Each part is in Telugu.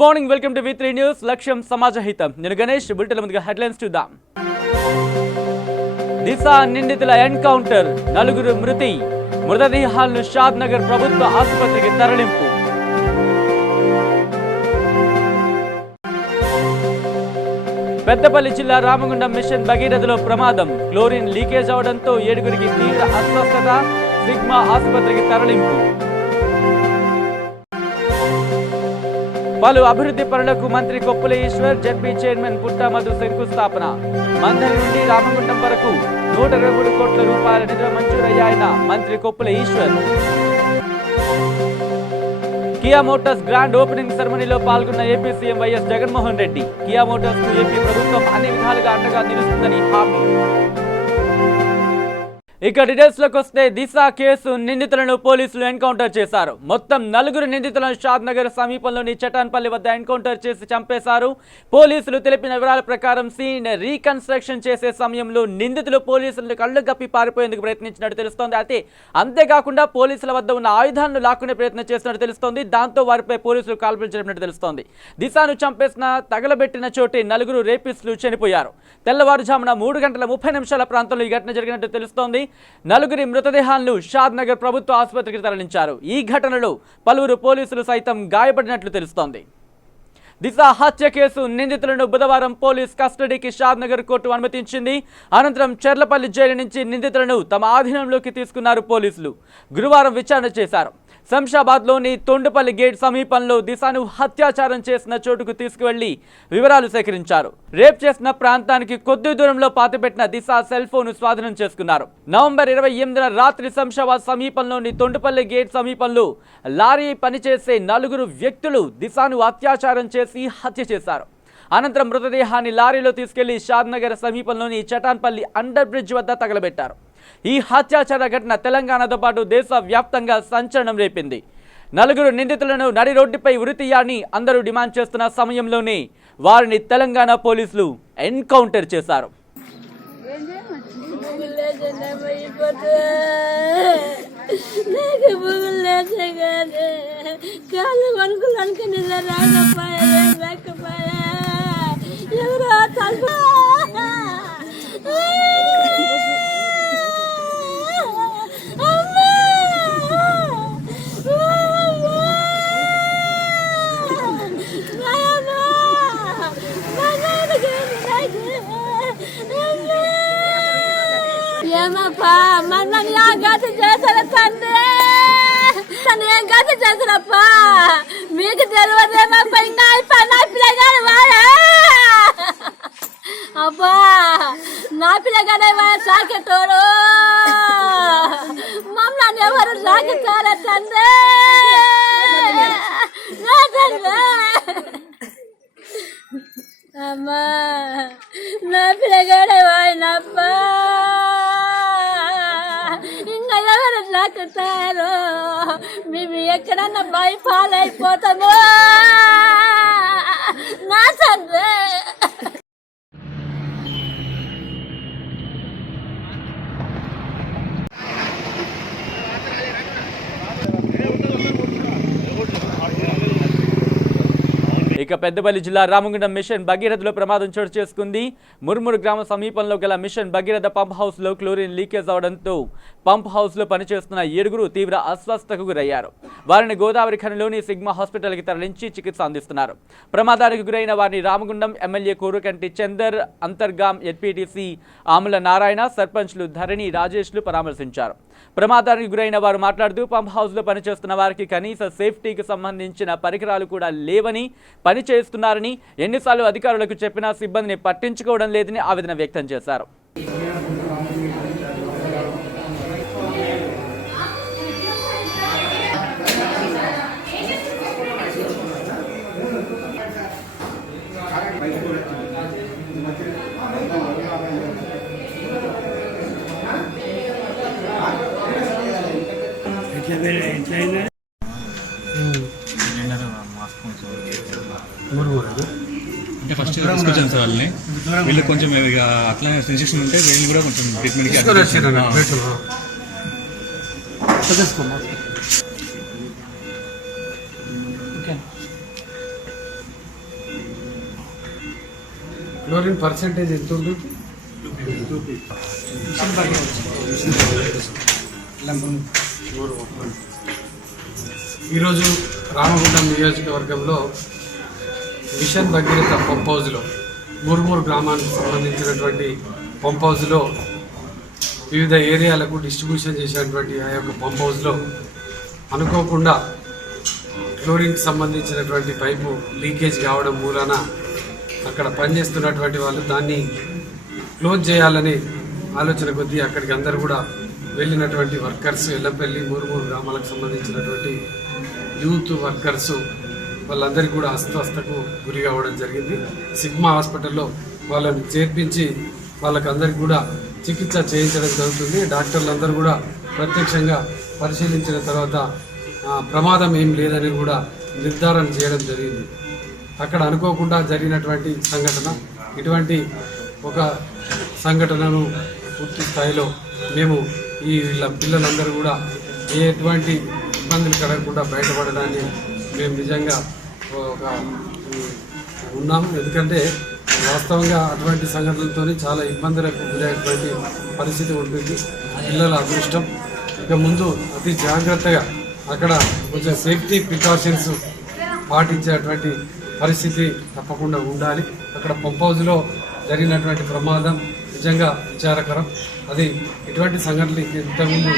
Good morning, welcome to V3 news. లక్ష్యం సమాజహితం. నేను గణేష్. బులెటిన్ ముందుగా హెడ్లైన్స్ చూద్దాం. దిశ నిందితుల ఎన్కౌంటర్, నలుగురు మృతి, మృతదేహాలను షాద్ నగర్ ప్రభుత్వ ఆసుపత్రికి తరలింపు. పెద్దపల్లి జిల్లా రామగుండం మిషన్ భగీరథలో ప్రమాదం, క్లోరిన్ లీకేజ్ అవడంతో 7గురికి తీవ్ర అస్వస్థత, సిగ్మా ఆసుపత్రికి తరలింపు. పలు అభివృద్ధి పనులకు మంత్రి కొప్పుల ఈశ్వర్, జడ్పీ చైర్మన్ పుట్ట మధు శంకుస్థాపన. మందరి నుండి రామగుండం వరకు 123 కోట్ల రూపాయల నిధులు మంజూరయ్యాయన మంత్రి Koppula Eshwar. Kia Motors grand opening సెరమనీలో పాల్గొన్న AP CM YS Jaganmohan Reddy. Kia Motors కు ఏపీ ప్రభుత్వం అన్ని విధాలుగా అండగా నిలుస్తుందని హామీ. ఇక డీటెయిల్స్ లోకి వస్తే, దిశ కేసు నిందితులను పోలీసులు ఎన్కౌంటర్ చేశారు. మొత్తం 4 నిందితులను షాద్ నగర్ సమీపంలోని చటాన్పల్లి వద్ద ఎన్కౌంటర్ చేసి చంపేశారు. పోలీసులు తెలిపిన వివరాల ప్రకారం సీన్ రీకన్స్ట్రక్షన్ చేసే సమయంలో నిందితులు పోలీసులను కళ్ళు కప్పి పారిపోయేందుకు ప్రయత్నించినట్టు తెలుస్తోంది. అయితే అంతేకాకుండా పోలీసుల వద్ద ఉన్న ఆయుధాలను లాక్కునే ప్రయత్నం చేసినట్టు తెలుస్తోంది. దాంతో వారిపై పోలీసులు కాల్పులు జరిపినట్టు తెలుస్తోంది. దిశను చంపేసిన తగలబెట్టిన చోటే 4 రేపిస్టులు చనిపోయారు. తెల్లవారుజామున 3:30 ప్రాంతంలో ఈ ఘటన జరిగినట్టు తెలుస్తోంది. 4 మృతదేహాలను షాద్ నగర్ ప్రభుత్వ ఆసుపత్రికి తరలించారు. ఈ ఘటనలో పలువురు పోలీసులు సైతం గాయపడినట్లు తెలుస్తోంది. దిశ హత్య కేసు నిందితులను బుధవారం పోలీస్ కస్టడీకి షాద్ నగర్ కోర్టు అనుమతించింది. అనంతరం చెర్లపల్లి జైలు నుంచి నిందితులను తమ ఆధీనంలోకి తీసుకున్నారు పోలీసులు. గురువారం విచారణ చేశారు. శంషాబాద్లోని తొండుపల్లి గేట్ సమీపంలో దిశను హత్యాచారం చేసిన చోటుకు తీసుకువెళ్లి వివరాలు సేకరించారు. రేప్ చేసిన ప్రాంతానికి కొద్ది దూరంలో పాతిపెట్టిన దిశ సెల్ ఫోన్ స్వాధీనం చేసుకున్నారు. నవంబర్ 28న రాత్రి శంషాబాద్ సమీపంలోని తొండుపల్లి గేట్ సమీపంలో లారీ పనిచేసే 4 వ్యక్తులు దిశను అత్యాచారం చేసి హత్య చేశారు. అనంతరం మృతదేహాన్ని లారీలో తీసుకెళ్లి షాద్ నగర్ సమీపంలోని చటాన్పల్లి అండర్ బ్రిడ్జ్ వద్ద తగలబెట్టారు. ఈ హత్యాచార ఘటన తెలంగాణతో పాటు దేశవ్యాప్తంగా సంచలనం రేపింది. 4 నిందితులను నడి రోడ్డుపై ఉరితీయాలని అందరూ డిమాండ్ చేస్తున్న సమయంలోనే వారిని తెలంగాణ పోలీసులు ఎన్కౌంటర్ చేశారు. ఏమప్పా మమ్మల్ని ఆ గతి చేసిన తండ్రి, తను ఏం గతి చేసినప్పా మీకు తెలియదేమప్పా. ఇంకా నా పిల్లగాడు వాడా అబ్బా, నా పిల్లగాడే వాడు సాకెతోడు. మమ్మల్ని ఎవరు సాకితారా తండ్రి? అమ్మా, నా పిల్లగాడే వాడినప్పా. ఇంకా ఎవరు సాకుతారు? మేము ఎక్కడన్నా భయపాలైపోతాము నా తండ్రి. ఇక పెద్దపల్లి జిల్లా రామగుండం మిషన్ భగీరథలో ప్రమాదం చోటు చేసుకుంది. ముర్మురు గ్రామ సమీపంలో గల మిషన్ భగీరథ పంప్ హౌస్ లో క్లోరిన్ లీకేజ్ అవడంతో పంప్ హౌస్ లో పనిచేస్తున్న 7గురు తీవ్ర అస్వస్థతకు గురయ్యారు. వారిని గోదావరి ఖనిలోని సిగ్మా హాస్పిటల్కి తరలించి చికిత్స అందిస్తున్నారు. ప్రమాదానికి గురైన వారిని రామగుండం ఎమ్మెల్యే కోరుకంటి చందర్, అంతర్గాం ఎడ్పీటీసీ ఆముల నారాయణ, సర్పంచ్లు ధరణి, రాజేష్లు పరామర్శించారు. ప్రమాదానికి గురైన వారు మాట్లాడుతూ పంప్ హౌస్ లో పనిచేస్తున్న వారికి కనీస సేఫ్టీకి సంబంధించిన పరికరాలు కూడా లేవని, పని చేస్తున్నారని, ఎన్నిసార్లు అధికారులకు చెప్పినా సిబ్బందిని పట్టించుకోవడం లేదని ఆవేదన వ్యక్తం చేశారు. అంటే ఫస్ట్ తీసుకొచ్చాను సార్ వాళ్ళని. వీళ్ళు కొంచెం అట్లా సెన్సేషన్ ఉంటే వీళ్ళు కూడా కొంచెం ట్రీట్మెంట్కి క్లోరిన్ పర్సెంటేజ్ ఎంత ఉంటుంది? ఈరోజు రామగుండం నియోజకవర్గంలో మిషన్ భగీరథ పంప్ హౌస్లో మూర్మూరు గ్రామానికి సంబంధించినటువంటి పంప్ హౌస్లో వివిధ ఏరియాలకు డిస్ట్రిబ్యూషన్ చేసినటువంటి ఆ యొక్క పంప్ హౌస్లో అనుకోకుండా క్లోరిన్కి సంబంధించినటువంటి పైపు లీకేజ్ కావడం మూలన అక్కడ పనిచేస్తున్నటువంటి వాళ్ళు దాన్ని క్లోజ్ చేయాలని ఆలోచన కొద్దీ అక్కడికి అందరూ కూడా వెళ్ళినటువంటి వర్కర్స్, ఎల్లంపల్లి మూర్మూరు గ్రామాలకు సంబంధించినటువంటి యూత్ వర్కర్స్ వాళ్ళందరికీ కూడా అస్వస్థకు గురి కావడం జరిగింది. సిగ్మా హాస్పిటల్లో వాళ్ళని చేర్పించి వాళ్ళకందరికీ కూడా చికిత్స చేయించడం జరుగుతుంది. డాక్టర్లందరూ కూడా ప్రత్యక్షంగా పరిశీలించిన తర్వాత ప్రమాదం ఏం లేదని కూడా నిర్ధారణ చేయడం జరిగింది. అక్కడ అనుకోకుండా జరిగినటువంటి సంఘటన, ఇటువంటి ఒక సంఘటనను పూర్తి స్థాయిలో మేము ఈ వీళ్ళ పిల్లలందరూ కూడా ఎటువంటి ఇబ్బందులు కలగకుండా బయటపడడాన్ని మేము నిజంగా ఒక ఉన్నాము. ఎందుకంటే వాస్తవంగా అటువంటి సంఘటనలతో చాలా ఇబ్బందులకు గురైనటువంటి పరిస్థితి ఉంటుంది. పిల్లల అదృష్టం ఇక ముందు అతి జాగ్రత్తగా అక్కడ కొంచెం సేఫ్టీ ప్రికాషన్స్ పాటించేటువంటి పరిస్థితి తప్పకుండా ఉండాలి. అక్కడ పంప్ హౌస్లో జరిగినటువంటి ప్రమాదం నిజంగా విచారకరం. అది ఇటువంటి సంఘటనలు ఇంతకుముందు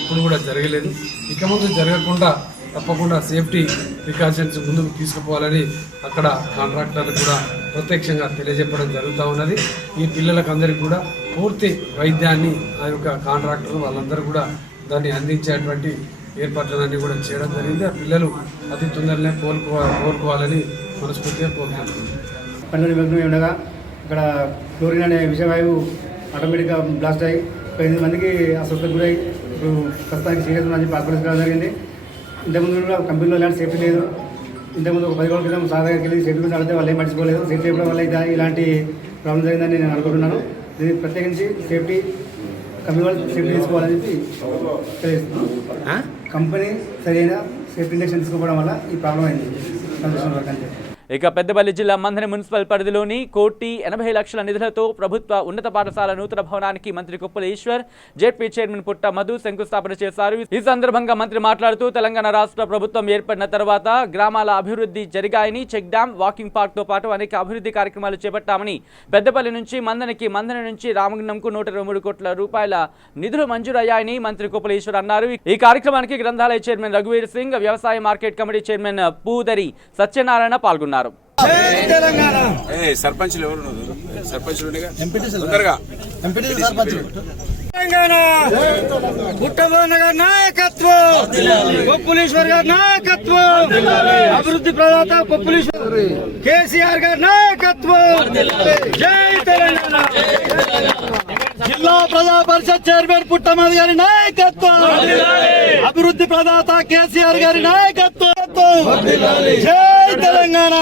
ఇప్పుడు కూడా జరగలేదు. ఇక ముందు జరగకుండా తప్పకుండా సేఫ్టీ ప్రికాషన్స్ ముందుకు తీసుకుపోవాలని అక్కడ కాంట్రాక్టర్లు కూడా ప్రత్యక్షంగా తెలియజెప్పడం జరుగుతూ ఉన్నది. ఈ పిల్లలకు అందరికీ కూడా పూర్తి వైద్యాన్ని ఆ యొక్క కాంట్రాక్టర్ వాళ్ళందరూ కూడా దాన్ని అందించేటువంటి ఏర్పాట్లన్నీ కూడా చేయడం జరిగింది. ఆ పిల్లలు అతి తొందరనే కోరుకోవాలని మనస్ఫూర్తిగా కోరుకుంటున్నాను. పన్నెండు నిమగ్నం ఉండగా ఇక్కడ క్లోరిన్ అనే విషవాయువు ఆటోమేటిక్గా బ్లాస్ట్ అయ్యి 8 మందికి అస్వస్థకు గురై ఇప్పుడు ప్రస్తుతానికి సీరియస్ ఉందని చెప్పి హాస్పిటల్కి రావడం జరిగింది. ఇంతకుముందు కూడా కంపెనీలో ఎలాంటి సేఫ్టీ లేదు. ఇంతకుముందు ఒక 10 రోజుల క్రితం సాధారణకి వెళ్ళి సేఫ్టీ గురించి అడిగితే వాళ్ళు ఏం మర్చిపోలేదు. సేఫ్టీ చెప్పడం వల్ల ఇలాంటి ప్రాబ్లం జరిగిందని నేను అనుకుంటున్నాను. దీన్ని ప్రత్యేకించి సేఫ్టీ కంపెనీ వాళ్ళు సేఫ్టీ తీసుకోవాలని చెప్పి తెలియజేస్తున్నాను. కంపెనీ సరైన సేఫ్టీ ఇండక్షన్ తీసుకోవడం వల్ల ఈ ప్రాబ్లం అయింది కన్స్ట్రక్షన్ వర్క్ అని చెప్పి. ఇక పెద్దపల్లి జిల్లా మంథని మున్సిపల్ పరిధిలోని 1,80,00,000 నిధులతో ప్రభుత్వ ఉన్నత పాఠశాల నూతన భవనానికి మంత్రి కొప్పుల ఈశ్వర్, జెడ్పీ చైర్మన్ పుట్ట మధు శంకుస్థాపన చేశారు. ఈ సందర్భంగా మంత్రి మాట్లాడుతూ తెలంగాణ రాష్ట్ర ప్రభుత్వం ఏర్పడిన తర్వాత గ్రామాల అభివృద్ధి జరిగాయని, చెక్ డ్యాం, వాకింగ్ పార్క్ తో పాటు అనేక అభివృద్ధి కార్యక్రమాలు చేపట్టామని, పెద్దపల్లి నుంచి మంథని నుంచి రామగుండంకు 123 కోట్ల రూపాయల నిధులు మంజూరయ్యాయని మంత్రి కొప్పుల ఈశ్వర్ అన్నారు. ఈ కార్యక్రమానికి గ్రంథాలయ చైర్మన్ రఘువీర్ సింగ్, వ్యవసాయ market committee chairman Pudari Satyanarayana పాల్గొన్నారు. సర్పంచ్లు ఎవరు? సర్పంచ్లు నాయకత్వం, కొప్పులీశ్వర్ గారి నాయకత్వం, అభివృద్ధి ప్రదాత కొప్పులీశ్వర్ కేసీఆర్ గారి నాయకత్వం. జై తెలంగాణ. జిల్లా ప్రజా పరిషత్ చైర్మన్ పుట్టమది గారి నాయకత్వం, అభివృద్ధి ప్రదాత కేసీఆర్ గారి నాయకత్వం. జై తెలంగాణ.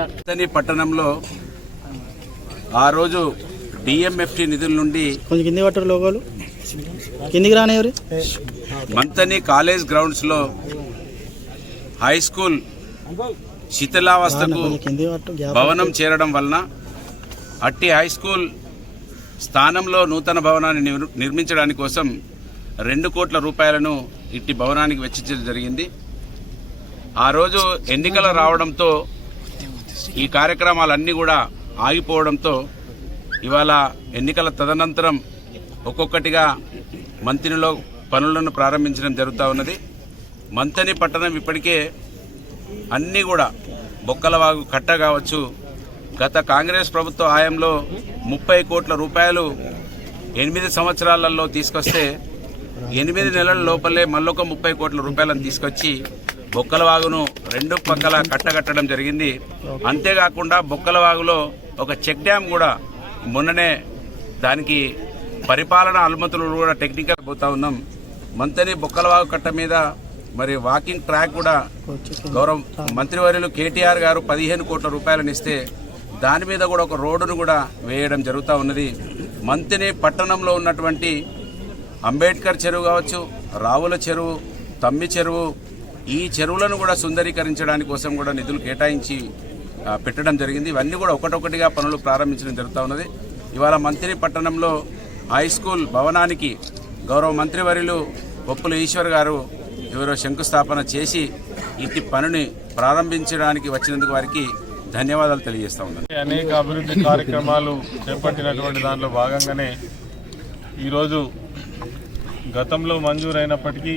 మంథని పట్టణంలో ఆ రోజు డిఎంఎఫ్టి నిధుల నుండి మంథని కాలేజ్ గ్రౌండ్స్ లో హై స్కూల్ శిథిలావస్థకు భవనం చేరడం వలన అట్టి హై స్కూల్ స్థానంలో నూతన భవనాన్ని నిర్మించడానికి కోసం 2 కోట్ల రూపాయలను ఇట్టి భవనానికి వెచ్చించడం జరిగింది. ఆ రోజు ఎన్నికలు రావడంతో ఈ కార్యక్రమాలన్నీ కూడా ఆగిపోవడంతో ఇవాళ ఎన్నికల తదనంతరం ఒక్కొక్కటిగా మంథనిలో పనులను ప్రారంభించడం జరుగుతూ ఉన్నది. మంథని పట్టణం ఇప్పటికే అన్నీ కూడా బొక్కలవాగు కట్ట కావచ్చు, గత కాంగ్రెస్ ప్రభుత్వ హయాంలో 30 కోట్ల రూపాయలు 8 సంవత్సరాలలో తీసుకొస్తే 8 నెలల లోపలే మళ్ళొక 30 కోట్ల రూపాయలను తీసుకొచ్చి బొక్కలవాగును 2 పక్కల కట్టడం జరిగింది. అంతేకాకుండా బొక్కలవాగులో ఒక చెక్ డ్యామ్ కూడా మొన్ననే దానికి పరిపాలన అనుమతులు కూడా టెక్నికల్ పోతా ఉన్నాం. మంథని బొక్కలవాగు కట్ట మీద మరి వాకింగ్ ట్రాక్ కూడా గౌరవ మంత్రివర్యులు కేటీఆర్ గారు 15 కోట్ల రూపాయలను ఇస్తే దాని మీద కూడా ఒక రోడ్డును కూడా వేయడం జరుగుతూ ఉన్నది. మంథని పట్టణంలో ఉన్నటువంటి అంబేద్కర్ చెరువు కావచ్చు, రావుల చెరువు, తమ్మి చెరువు, ఈ చెరువులను కూడా సుందరీకరించడానికి కోసం కూడా నిధులు కేటాయించి పెట్టడం జరిగింది. ఇవన్నీ కూడా ఒకటొకటిగా పనులు ప్రారంభించడం జరుగుతూ ఉన్నది. ఇవాళ మంత్రి పట్టణంలో హై స్కూల్ భవనానికి గౌరవ మంత్రివర్యులు కొప్పుల ఈశ్వర్ గారు ఎవరో శంకుస్థాపన చేసి ఇట్టి పనిని ప్రారంభించడానికి వచ్చినందుకు వారికి ధన్యవాదాలు తెలియజేస్తా ఉన్నాను. అనేక అభివృద్ధి కార్యక్రమాలు చేపట్టినటువంటి దానిలో భాగంగానే ఈరోజు గతంలో మంజూరైనప్పటికీ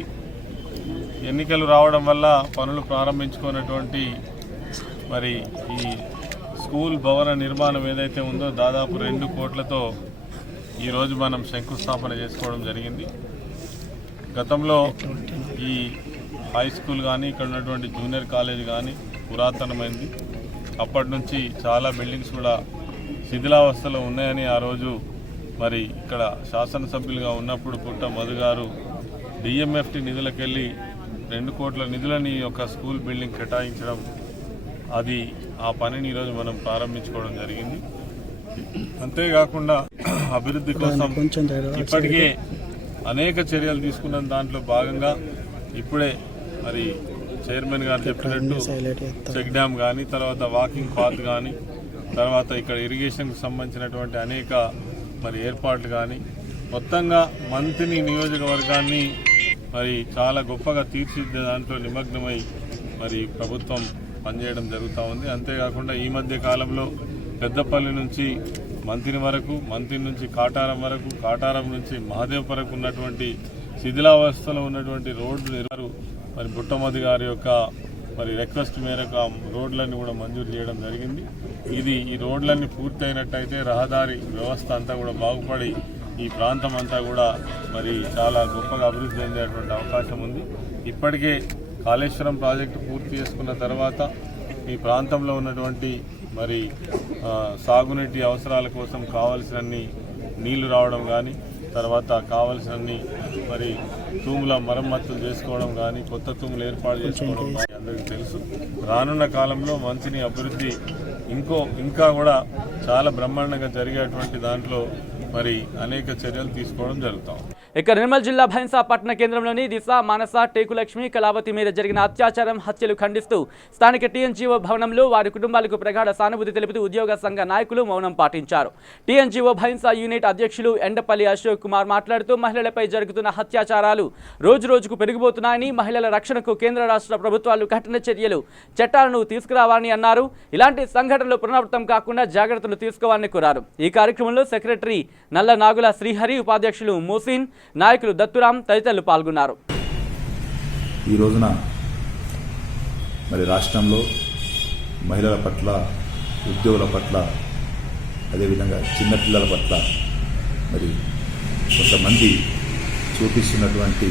ఎన్నికలు రావడం వల్ల పనులు ప్రారంభించుకున్నటువంటి మరి ఈ స్కూల్ భవన నిర్మాణం ఏదైతే ఉందో దాదాపు 2 కోట్లతో ఈరోజు మనం శంకుస్థాపన చేసుకోవడం జరిగింది. గతంలో ఈ హై స్కూల్ కానీ ఇక్కడ ఉన్నటువంటి జూనియర్ కాలేజ్ కానీ పురాతనమైంది. అప్పటి నుంచి చాలా బిల్డింగ్స్ కూడా శిథిలావస్థలో ఉన్నాయని ఆ రోజు మరి ఇక్కడ శాసనసభ్యులుగా ఉన్నప్పుడు పుట్ట మధు గారు డిఎంఎఫ్టి నిధులకెళ్ళి 2 కోట్ల నిధులని ఒక స్కూల్ బిల్డింగ్ కేటాయించడం, అది ఆ పనిని ఈరోజు మనం ప్రారంభించుకోవడం జరిగింది. అంతేకాకుండా అభివృద్ధి కోసం ఇప్పటికే అనేక చర్యలు తీసుకున్న దాంట్లో భాగంగా ఇప్పుడే మరి చైర్మన్ గారు చెప్పినట్టు చెక్ డ్యామ్ కానీ, తర్వాత వాకింగ్ పాత్ కానీ, తర్వాత ఇక్కడ ఇరిగేషన్కు సంబంధించినటువంటి అనేక మరి ఏర్పాట్లు కానీ, మొత్తంగా మంత్రి నియోజకవర్గాన్ని మరి చాలా గొప్పగా తీర్చిదిద్దే దాంట్లో నిమగ్నమై మరి ప్రభుత్వం పనిచేయడం జరుగుతూ ఉంది. అంతేకాకుండా ఈ మధ్య కాలంలో పెద్దపల్లి నుంచి మంత్రి వరకు, మంత్రి నుంచి కాటారం వరకు, కాటారం నుంచి మహాదేవ్ వరకు ఉన్నటువంటి శిథిలావస్థలో ఉన్నటువంటి రోడ్లు మరి బుట్టమది గారి యొక్క మరి రిక్వెస్ట్ మేరకు ఆ రోడ్లన్నీ కూడా మంజూరు చేయడం జరిగింది. ఈ రోడ్లన్నీ పూర్తి అయినట్టయితే రహదారి వ్యవస్థ అంతా కూడా బాగుపడి ఈ ప్రాంతం అంతా కూడా మరి చాలా గొప్పగా అభివృద్ధి చెందేటువంటి అవకాశం ఉంది. ఇప్పటికే కాళేశ్వరం ప్రాజెక్టు పూర్తి చేసుకున్న తర్వాత ఈ ప్రాంతంలో ఉన్నటువంటి మరి సాగునీటి అవసరాల కోసం కావలసినన్ని నీళ్లు రావడం కానీ, తర్వాత కావలసినన్ని మరి తూముల మరమ్మతులు చేసుకోవడం కానీ, కొత్త తూములు ఏర్పాటు చేసుకోవడం కానీ అందరికీ తెలుసు. రానున్న కాలంలో మంచిని అభివృద్ధి ఇంకా కూడా చాలా బ్రహ్మాండంగా జరిగేటువంటి దాంట్లో మరి అనేక చర్యలు తీసుకోవడం జరుగుతాం. ఇక నిర్మల్ జిల్లా భైంసా పట్టణ కేంద్రంలోని దిశ, మానస, టేకులక్ష్మి, కళావతి మీద జరిగిన అత్యాచారం, హత్యలు ఖండిస్తూ స్థానిక టీఎన్జీఓ భవనంలో వారి కుటుంబాలకు ప్రగాఢ సానుభూతి తెలుపుతూ ఉద్యోగ సంఘ నాయకులు మౌనం పాటించారు. టీఎన్జీఓ భైంసా యూనిట్ అధ్యక్షులు ఎండపల్లి అశోక్ కుమార్ మాట్లాడుతూ మహిళలపై జరుగుతున్న అత్యాచారాలు రోజురోజుకు పెరిగిపోతున్నాయని, మహిళల రక్షణకు కేంద్ర రాష్ట్ర ప్రభుత్వాలు కఠిన చర్యలు, చట్టాలను తీసుకురావాలని అన్నారు. ఇలాంటి సంఘటనలు పునరావృతం కాకుండా జాగ్రత్తలు తీసుకోవాలని కోరారు. ఈ కార్యక్రమంలో సెక్రటరీ నల్ల నాగుల శ్రీహరి, ఉపాధ్యక్షులు మోసిన్, నాయకులు దత్తురాం తదితరులు పాల్గొన్నారు. ఈ రోజున మరి రాష్ట్రంలో మహిళల పట్ల, ఉద్యోగుల పట్ల, అదేవిధంగా చిన్నపిల్లల పట్ల మరి కొంతమంది చూపిస్తున్నటువంటి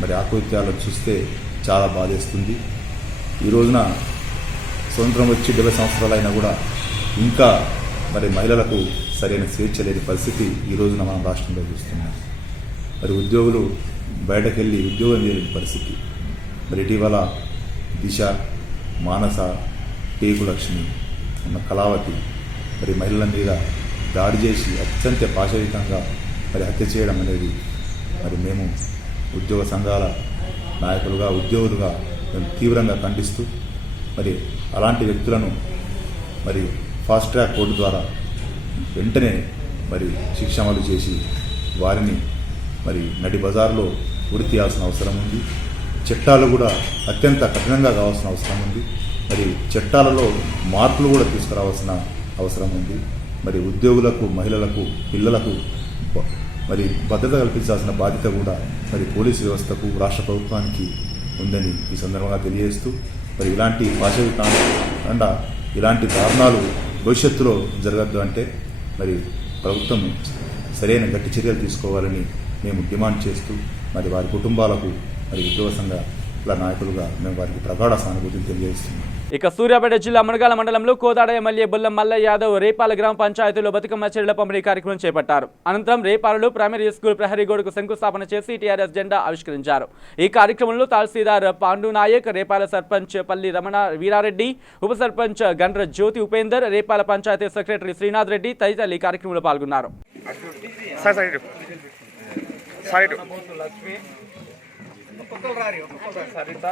మరి ఆకృత్యాలు చూస్తే చాలా బాధేస్తుంది. ఈ రోజున స్వతంత్రం వచ్చి 70 సంవత్సరాలైనా కూడా ఇంకా మరి మహిళలకు సరైన స్వేచ్ఛ లేని పరిస్థితి ఈ రోజున మనం రాష్ట్రంలో చూస్తున్నాం. మరి ఉద్యోగులు బయటకెళ్ళి ఉద్యోగం చేయలేని పరిస్థితి. మరి ఇటీవల దిశ, మానస, టేకులక్ష్మి, కళావతి మరి మహిళల మీద దాడి చేసి అత్యంత పాశవికంగా మరి హత్య చేయడం అనేది మరి మేము ఉద్యోగ సంఘాల నాయకులుగా, ఉద్యోగులుగా మేము తీవ్రంగా ఖండిస్తూ మరి అలాంటి వ్యక్తులను మరి ఫాస్ట్ ట్రాక్ కోర్టు ద్వారా వెంటనే మరి శిక్ష అమలు చేసి వారిని మరి నడి బజార్లో ఉరి తీయాల్సిన అవసరం ఉంది. చట్టాలు కూడా అత్యంత కఠినంగా కావాల్సిన అవసరం ఉంది. మరి చట్టాలలో మార్పులు కూడా తీసుకురావాల్సిన అవసరం ఉంది. మరి ఉద్యోగులకు, మహిళలకు, పిల్లలకు మరి భద్రత కల్పించాల్సిన బాధ్యత కూడా మరి పోలీసు వ్యవస్థకు, రాష్ట్ర ప్రభుత్వానికి ఉందని ఈ సందర్భంగా తెలియజేస్తూ మరి ఇలాంటి పాశవికాండ, ఇలాంటి దారుణాలు భవిష్యత్తులో జరగద్దు అంటే మరి ప్రభుత్వం సరైన గట్టి చర్యలు తీసుకోవాలని మేము డిమాండ్ చేస్తూ మరి వారి కుటుంబాలకు మరి ఉద్యోగ సంఘాల నాయకులుగా మేము వారికి ప్రగాఢ సానుభూతిని తెలియజేస్తున్నాం. ఇక సూర్యాపేట జిల్లా మునగాల మండలంలో కోదాడ ఎమ్మెల్యే బొల్లం మల్లయ్య యాదవ్ రేపాల గ్రామ పంచాయతీలో బతుకమ్మ చీరల పంపిణీ కార్యక్రమం చేపట్టారు. అనంతరం రేపాలలో ప్రైమరీ స్కూల్ ప్రహరీ గోడకు శంకుస్థాపన చేసి టీఆర్ఎస్ జెండా ఆవిష్కరించారు. ఈ కార్యక్రమంలో తహసీల్దార్ పాండు నాయక్, రేపాల సర్పంచ్ పల్లి రమణ వీరారెడ్డి, ఉప సర్పంచ్ గండ్ర జ్యోతి ఉపేందర్, రేపాల పంచాయతీ సెక్రటరీ శ్రీనాథ్ రెడ్డి తదితరులు ఈ కార్యక్రమంలో పాల్గొన్నారు. సరిత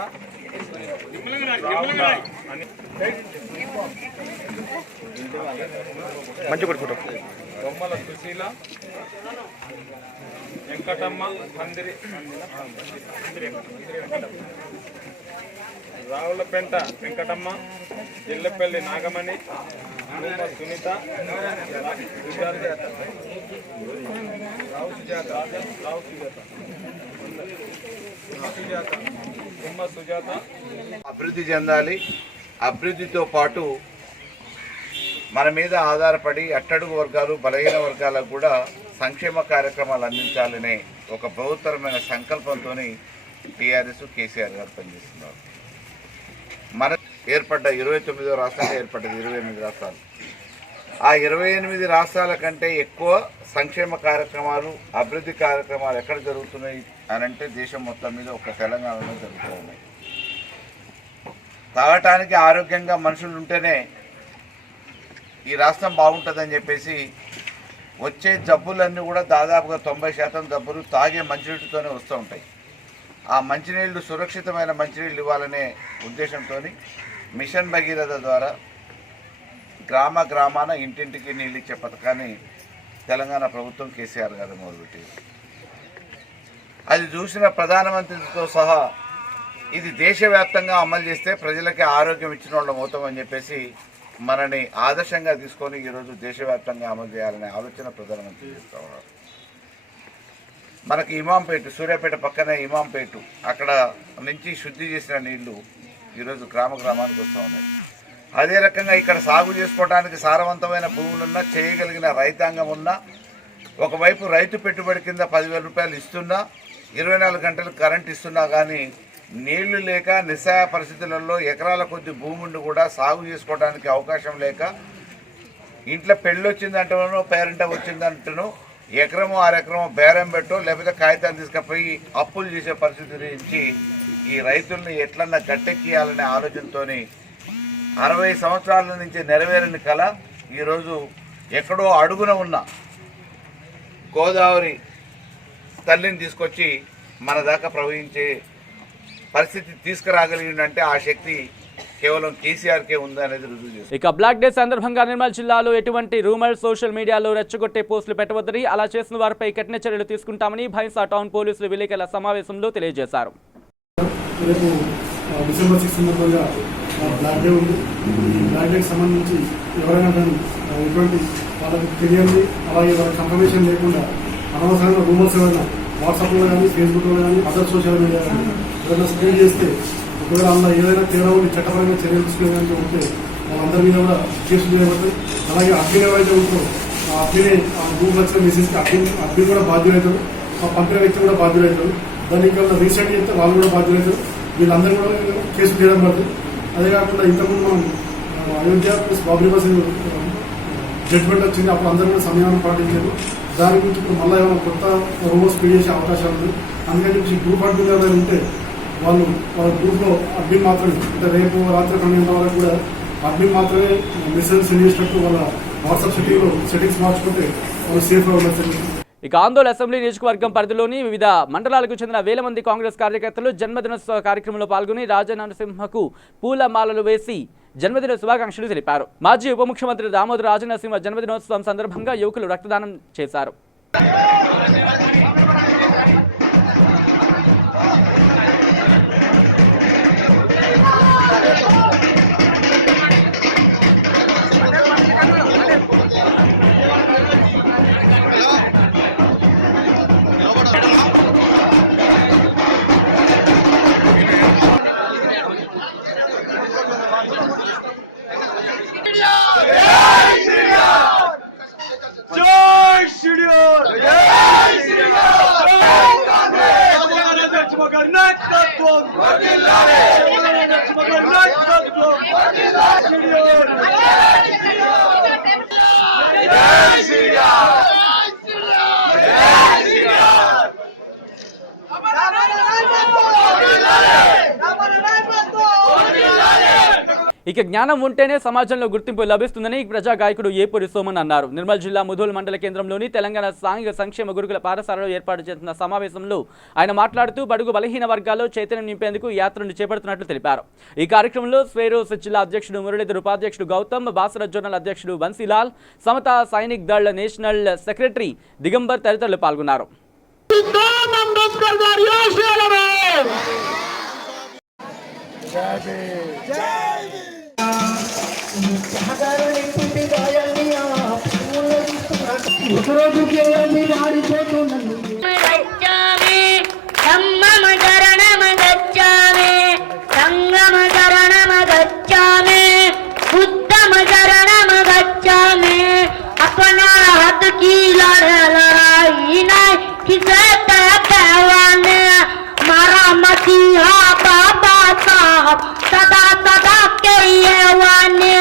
బొమ్మల సుశీల, వెంకటమ్మ, రావులపెంట వెంకటమ్మ, ఎల్లపల్లి నాగమణి, సునీత, సుజాత. అభివృద్ధి చెందాలి. అభివృద్ధితో పాటు మన మీద ఆధారపడి అట్టడుగు వర్గాలు, బలహీన వర్గాలకు కూడా సంక్షేమ కార్యక్రమాలు అందించాలనే ఒక బృహత్తరమైన సంకల్పంతో టీఆర్ఎస్ కేసీఆర్ గారు పనిచేస్తున్నారు. మన ఏర్పడ్డ 29వ రాష్ట్రంగా ఏర్పడ్డది 28 రాష్ట్రాలు. ఆ 28 రాష్ట్రాల కంటే ఎక్కువ సంక్షేమ కార్యక్రమాలు, అభివృద్ధి కార్యక్రమాలు ఎక్కడ జరుగుతున్నాయి అని అంటే దేశం మొత్తం మీద ఒక తెలంగాణలో జరుగుతూ ఉన్నాయి. తాగటానికి ఆరోగ్యంగా మనుషులు ఉంటేనే ఈ రాష్ట్రం బాగుంటుందని చెప్పేసి వచ్చే జబ్బులన్నీ కూడా దాదాపుగా 90% జబ్బులు తాగే మంచినీటితోనే వస్తూ ఉంటాయి. ఆ మంచినీళ్ళు సురక్షితమైన మంచినీళ్ళు ఇవ్వాలనే ఉద్దేశంతో మిషన్ భగీరథ ద్వారా గ్రామాన ఇంటింటికి నీళ్ళు ఇచ్చే పథకాన్ని తెలంగాణ ప్రభుత్వం కేసీఆర్ గారు మొదలుపెట్టింది. అది చూసిన ప్రధానమంత్రితో సహా ఇది దేశవ్యాప్తంగా అమలు చేస్తే ప్రజలకి ఆరోగ్యం ఇచ్చిన వాళ్ళం అవుతామని చెప్పేసి మనని ఆదర్శంగా తీసుకొని ఈరోజు దేశవ్యాప్తంగా అమలు చేయాలనే ఆలోచన ప్రధానమంత్రి చేస్తూ ఉన్నారు. మనకి ఇమాంపేట, సూర్యాపేట పక్కనే ఇమాంపేట, అక్కడ నుంచి శుద్ధి చేసిన నీళ్లు ఈరోజు గ్రామానికి వస్తూ ఉన్నాయి. అదే రకంగా ఇక్కడ సాగు చేసుకోవడానికి సారవంతమైన భూములున్నా, చేయగలిగిన రైతాంగం ఉన్నా, ఒకవైపు రైతు పెట్టుబడి కింద 10,000 రూపాయలు ఇస్తున్నా, 24 గంటలు కరెంట్ ఇస్తున్నా కానీ నీళ్లు లేక నిస్సహాయ పరిస్థితులలో ఎకరాల కొద్ది భూముండి కూడా సాగు చేసుకోవడానికి అవకాశం లేక ఇంట్లో పెళ్ళి వచ్చిందంటేనో పేరెంట వచ్చిందంటేనో ఎకరమో 6 ఎకరమో బేరం పెట్టో లేకపోతే కాగితాలు తీసుకుపోయి అప్పులు చేసే పరిస్థితి నుంచి ఈ రైతుల్ని ఎట్లన్నా గట్టెక్కియాలనే ఆలోచనతో 60 సంవత్సరాల నుంచి నెరవేరని కళ ఈరోజు ఎక్కడో అడుగున ఉన్న గోదావరి తల్లిని తీసుకొచ్చి మన దాకా ప్రవహించే పరిస్థితి తీసుకురాగలిగిందంటే ఆ శక్తి కేవలం కేసీఆర్కే ఉందనేది రుజువు చేస్తుంది. ఇక బ్లాక్ డే సందర్భంగా నిర్మల్ జిల్లాలో ఎటువంటి రూమర్స్ సోషల్ మీడియాలో రెచ్చగొట్టే పోస్టులు పెట్టవద్దని, అలా చేసిన వారిపై కఠిన చర్యలు తీసుకుంటామని భైంసా టౌన్ పోలీసులు విలేకరుల సమావేశంలో తెలియజేశారు. డిసెంబర్ 6 సందర్భంగా బ్లాక్ డే ఉంది. ఈ బ్లాక్ డేకి సంబంధించి ఎవరైనా కానీ ఎటువంటి వాళ్ళకి తెలియంది, అలాగే వాళ్ళకి కన్ఫర్మేషన్ లేకుండా అనవసరంగా రూమర్స్ ఏమైనా వాట్సాప్లో కానీ, ఫేస్బుక్లో కానీ, అదర్ సోషల్ మీడియా కానీ ఏదైనా స్ప్రెడ్ చేస్తే ఒకవేళ అందులో ఏదైనా తేడా ఉండి చట్టపరంగా చర్యలు తీసుకునేదానికి ఉంటే వాళ్ళందరి మీద కూడా కేసులు చేయబడతాయి. అలాగే అడ్మిన్ ఏవైతే ఉంటుందో ఆ అడ్మినే ఆ గ్రూప్ వచ్చిన మెసేజ్కి అడ్మిన్ కూడా బాధ్యులవుతారు, ఆ పంపిన వ్యక్తి కూడా బాధ్యులవుతారు. దాన్ని ఇంకా రీసెంట్ చేస్తే వాళ్ళు కూడా బాధ్యులవుతారు. వీళ్ళందరూ కూడా కేసులు చేయడం పడుతుంది. అదే కాకుండా ఇంతకుముందు మనం అయోధ్య ప్లస్ బాబ్రీ మసీద్ జడ్జ్మెంట్ వచ్చింది, అప్పుడు అందరూ కూడా సమయాన్ని పాటించారు. దాని గురించి ఇప్పుడు మళ్ళీ ఏమైనా కొత్త రూమర్స్ స్ప్రెడ్ చేసే అవకాశాలు ఉంది. అందుకని చెప్పి గ్రూప్ అడ్మిన్ ఎవరైనా ఉంటే వాళ్ళ గ్రూప్లో అడ్మిన్ మాత్రమే, అంటే రేపు రాత్రి 12 వరకు కూడా అడ్మిన్ మాత్రమే మెసేజ్ సెండ్ చేసినట్టు వాళ్ళ వాట్సాప్ సెట్టింగ్స్ మార్చుకుంటే వాళ్ళు సేఫ్గా ఉండొచ్చు. ఇక ఆందోళన అసెంబ్లీ నియోజకవర్గం పరిధిలోని వివిధ మండలాలకు చెందిన వేల మంది కాంగ్రెస్ కార్యకర్తలు జన్మదినోత్సవ కార్యక్రమంలో పాల్గొని రాజనరసింహకు పూలమాలలు వేసి జన్మదిన శుభాకాంక్షలు తెలిపారు. మాజీ ఉప ముఖ్యమంత్రి దామోదర రాజనరసింహ జన్మదినోత్సవం సందర్భంగా యువకులు రక్తదానం చేశారు. ఇక జ్ఞానం ఉంటేనే సమాజంలో గుర్తింపు లభిస్తుందని ప్రజా గాయకుడు ఏపూరి సోమన్ అన్నారు. నిర్మల్ జిల్లా ముధోల్ మండల కేంద్రంలోని తెలంగాణ సాంఘిక సంక్షేమ గురుకుల పాఠశాలలో ఏర్పాటు చేసిన సమావేశంలో ఆయన మాట్లాడుతూ బడుగు బలహీన వర్గాల్లో చైతన్యం నింపేందుకు యాత్రను చేపడుతున్నట్లు తెలిపారు. ఈ కార్యక్రమంలో స్వేరోస్ జిల్లా అధ్యక్షుడు మురళీధర్, ఉపాధ్యక్షుడు గౌతమ్, బాసర జోనల్ అధ్యక్షుడు బన్సీలాల్, సమతా సైనిక్ దళ్ నేషనల్ సెక్రటరీ దిగంబర్ తదితరులు పాల్గొన్నారు. अपना हाथ की लड़ाई नहीं किसे कहवाने मारा मसीहा बाबा साहब सदा सदा के ये वाने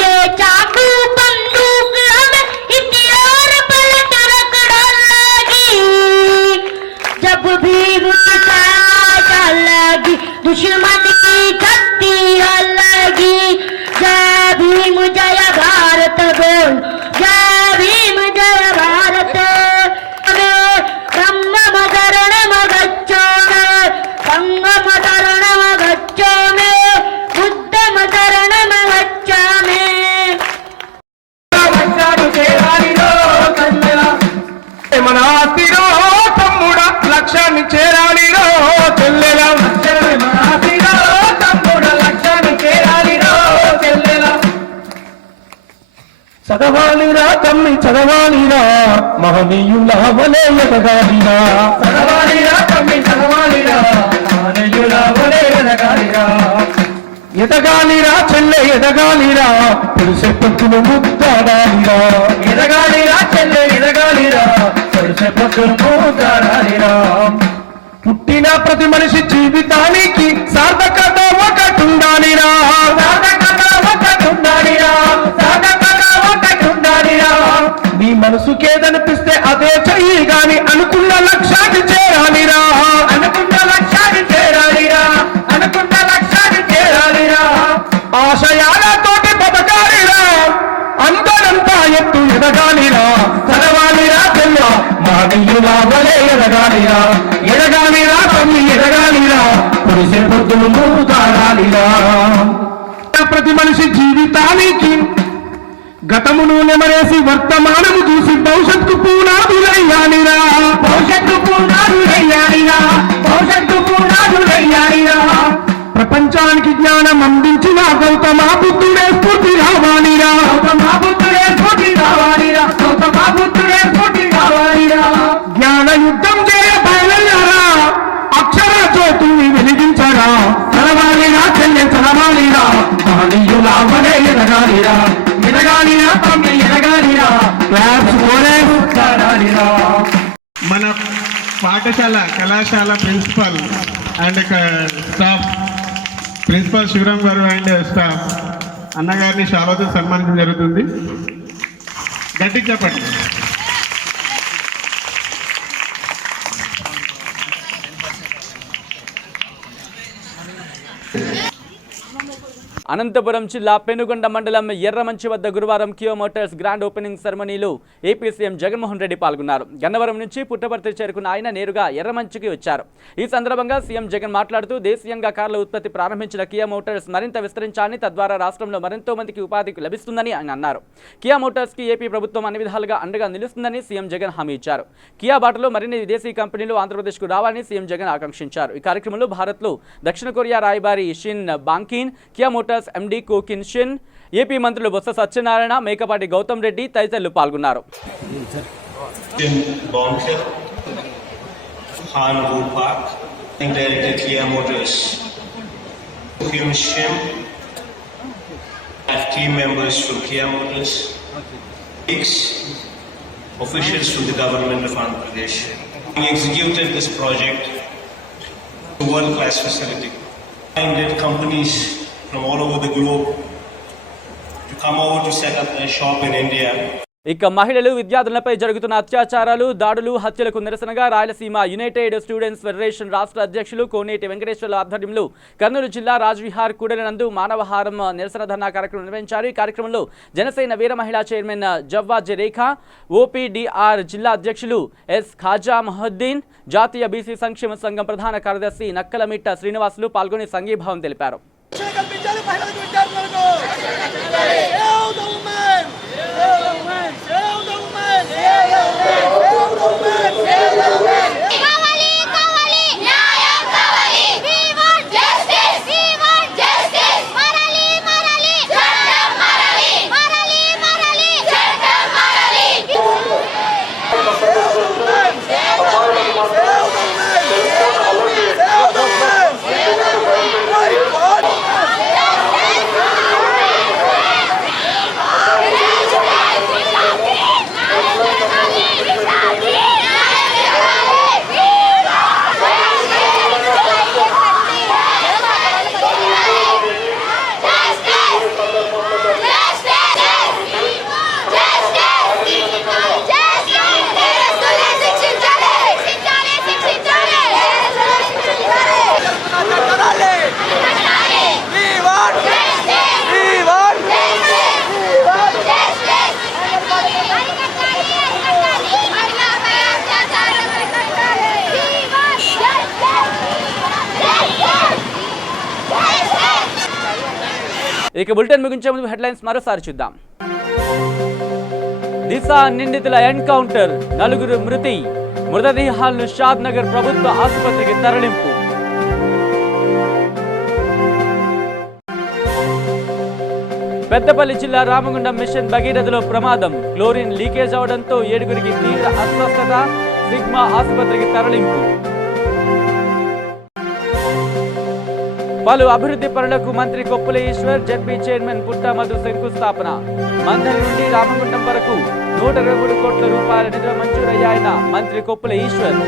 ये चाकू बंदूक हमें इतिहार पर तरक डालेगी जब भी चलेगी दुश्मन की शक्ति अलगी जय भीम जय भारत बोल जय भीम जय भारत ब्रह्म मदरण मगच्छो में संगम दरण मगच्छो में बुद्ध मदरण मगच्छो में మన ఆస్తిరో తమ్ముడ లక్ష్యాన్ని చేరాలిరో చెల్లెలా మన ఆస్తిరో తమ్ముడ లక్ష్యాన్ని చేరాలిరో చెల్లెలా చదవాలిరా తమ్మి చదవాలిరా మహనీయుల వలె ఎదగాలిరా చదవాలిరా తమ్మి చదవాలిరా మహనీయుల వలె ఎదగాలిరా ఎదగాలిరా చెల్లె ఎదగాలిరా పురుష పక్కులు ముద్దాడాలిరా ఎదగాలిరా చెల్లె ఎదగాలిరా పురుష పక్కులు ముద్దాడాలిరా పుట్టిన ప్రతి మనిషి జీవితానికి సార్థకత ఒకటి ఉండాలిరా సార్థకత ఒకటి ఉండాలిరా సార్థకత ఒకటి ఉండాలిరా నీ మనసుకేదనిపిస్తే అదే చెయ్యి గాని అనుకున్న లక్ష్యాన్ని చేరాలిరా అనుకున్న లక్ష్యాన్ని చేరాలిరా అనుకున్న లక్ష్యాన్ని చేరాలిరా ఆశయాలతోటి బతకాలిరా అందరంతా ఎత్తు ఎదగాలిరా చదవాలిరా చెల్ల మానవుల వలె ఎదగాలిరా ఎదగాలిరా తమ్మి ఎదగాలిరా పురుష పొద్దులు మూతాడాలిరా ప్రతి మనిషి జీవితానికి గతమును నెమరేసి వర్తమానము చూసి భవిష్యత్తు పునాదులయ్యాలిరా భవిష్యత్తు పునాదులయ్యాలిరా భవిష్యత్తు పునాదులయ్యాలిరా ప్రపంచానికి జ్ఞానం అందించిన గౌతమ బుద్ధుడే స్ఫూర్తి రావాలిరా గౌతమ బుద్ధుడే స్ఫూర్తి రావాలిరా గౌతమ బుద్ధుడే స్ఫూర్తి రావాలిరా జ్ఞాన యుద్ధం చేయ బయలుదేరా అక్షర జ్యోతుల్ని వెలిగించరా చదవాలిరా చెల్లె చదవాలిరా మహనీయుల వలె ఎదగాలిరా ఎదగాలిరా తమ్మి ఎదగాలిరా మన పాఠశాల కళాశాల principal and staff principal Shivaram గారు అండ్ స్టాఫ్ అన్నగారిని శాలువాతో సన్మానించడం జరుగుతుంది. గట్టిగా చెప్పండి. అనంతపురం జిల్లా పెనుగొండ మండలం ఎర్రమంచి వద్ద గురువారం కియా మోటార్స్ గ్రాండ్ ఓపెనింగ్ సెరమనీలో ఏపీ సీఎం జగన్మోహన్ రెడ్డి పాల్గొన్నారు. గన్నవరం నుంచి పుట్టపర్తి చేరుకున్న ఆయన నేరుగా ఎర్రమంచికి వచ్చారు. ఈ సందర్భంగా సీఎం జగన్ మాట్లాడుతూ దేశీయంగా కార్ల ఉత్పత్తి ప్రారంభించిన కియా మోటార్స్ మరింత విస్తరించాలని, తద్వారా రాష్ట్రంలో మరెంతో మందికి ఉపాధి లభిస్తుందని ఆయన అన్నారు. కియా మోటార్స్కి ఏపీ ప్రభుత్వం అన్ని విధాలుగా అండగా నిలుస్తుందని సీఎం జగన్ హామీ ఇచ్చారు. కియా బాటలో మరిన్ని విదేశీ కంపెనీలు ఆంధ్రప్రదేశ్కు రావాలని సీఎం జగన్ ఆకాంక్షించారు. ఈ కార్యక్రమంలో భారత్లో దక్షిణ కొరియా రాయబారి Shin Bongkil, Kia Motors MD Kookhyun Shim, AP మంత్రులు బొత్స సత్యనారాయణ, మేకపాటి గౌతమ్ రెడ్డి తదితరులు పాల్గొన్నారు. officials from the government of Andhra Pradesh. We executed this project, a world-class facility. Minded companies from all over the globe to come over to set up their shop in India. ఇక మహిళలు విద్యార్థులపై జరుగుతున్న అత్యాచారాలు దాడులు హత్యలకు నిరసనగా రాయలసీమ యునైటెడ్ స్టూడెంట్స్ ఫెడరేషన్ రాష్ట్ర అధ్యక్షులు కోనేటి వెంకటేశ్వర్ల ఆధ్వర్యంలో కర్నూలు జిల్లా రాజ్విహార్ కూడలినందు మానవహారం నిరసన ధర్నా కార్యక్రమం నిర్వహించారు. ఈ కార్యక్రమంలో జనసేన వీర మహిళా చైర్మన్ జవ్వాజీ రేఖ, ఓపీడీఆర్ జిల్లా అధ్యక్షులు ఎస్ ఖాజా మహుద్దీన్, జాతీయ బీసీ సంక్షేమ సంఘం ప్రధాన కార్యదర్శి నక్కలమిట్ట శ్రీనివాసులు పాల్గొని సంఘీభావం తెలిపారు. ఇక బులెటిన్ ముగించే ముందు హెడ్లైన్స్ మరోసారి చూద్దాం. దిశ నిందితుల ఎన్కౌంటర్, 4 మృతి, మృతదేహాలను షాద్ నగర్ ప్రభుత్వ ఆసుపత్రికి తరలింపు. పెద్దపల్లి జిల్లా రామగుండం మిషన్ భగీరథలో ప్రమాదం, క్లోరిన్ లీకేజ్ అవడంతో 7గురికి తీవ్ర అస్వస్థత, సిగ్మా ఆసుపత్రికి తరలింపు. పలు అభివృద్ధి పనులకు మంత్రి కొప్పుల ఈశ్వర్, జడ్పీ చైర్మన్ పుట్ట మధు శంకుస్థాపన. మందరి నుండి రామగుండం వరకు 123 కోట్ల రూపాయల నిధులు మంజూరయ్యాయన మంత్రి Koppula Eshwar.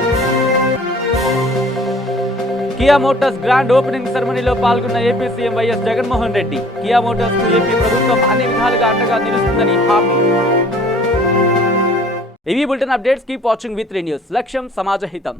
Kia Motors grand opening సెరమనీలో పాల్గొన్న AP CM YS Jaganmohan Reddy. Kia Motors కు ఏపీ ప్రభుత్వం అన్ని విధాలుగా అండగా నిలుస్తుందని హామీ. ఇవి bulletin updates. Keep watching V3 news. లక్ష్యం సమాజ హితం.